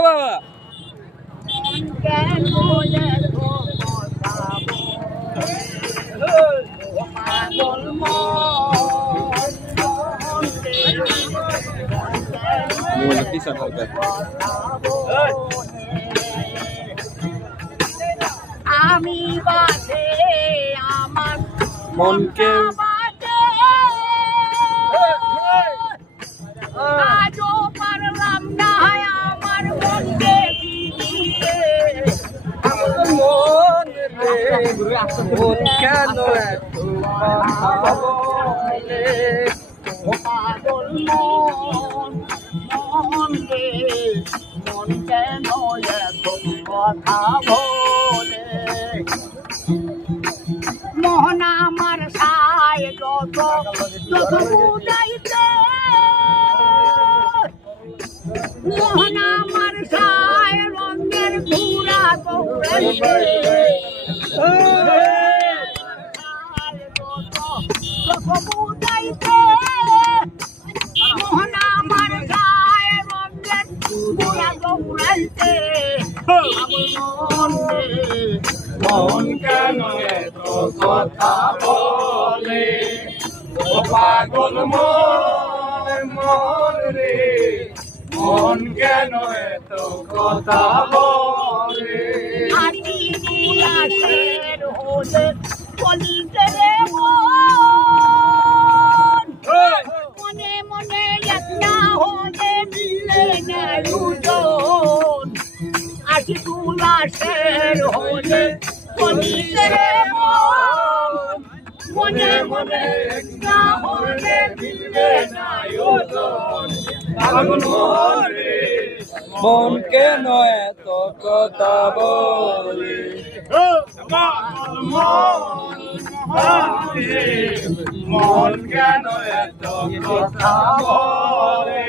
বাবা। পিছন হবে আমি বাজে আমার মনকে হ্যাঁ, হ্যাঁ। আজও পারলাম না। মন কেন মন কেন কথা বলে মোহন আমার সায় যত যত বুঝাইতে মোহন আমার সায় রঙের ঘুরা দৌড়াইতে মন কেন এত কথা বলে? ও পাগল মন মন রে। মন কেন এত কথা বলে? আটি বিলাসের হলে একটা হলে দিলে না দুজন আটি বিলাসের হলে মনে। মনে একটা হলে দিলে না দুজন মন রে মন কেন এত কথা বলি? মন কেন এত কথা বলে?